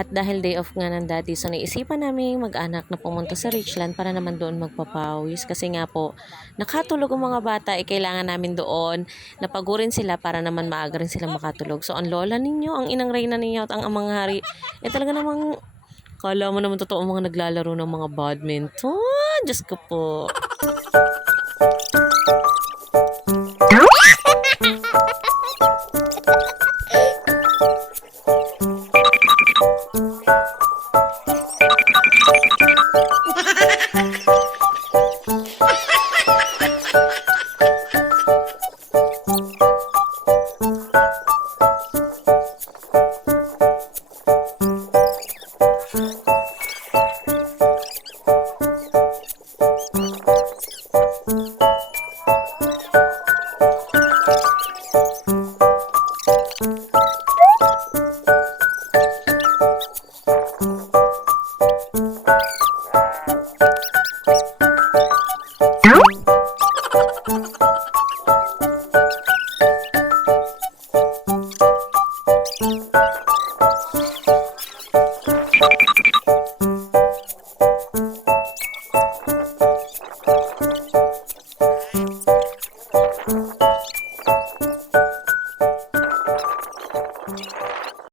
At dahil day off nga ng daddy, so naisipan namin mag-anak na pumunta sa Richland para naman doon magpapawis. Kasi nga po, nakatulog ang mga bata, kailangan namin doon napagurin sila para naman maaga rin sila makatulog. So ang lola ninyo, ang inang reyna ninyo at ang amang hari, talaga namang kala mo naman totoo mga naglalaro ng mga badminton. Diyos ko po.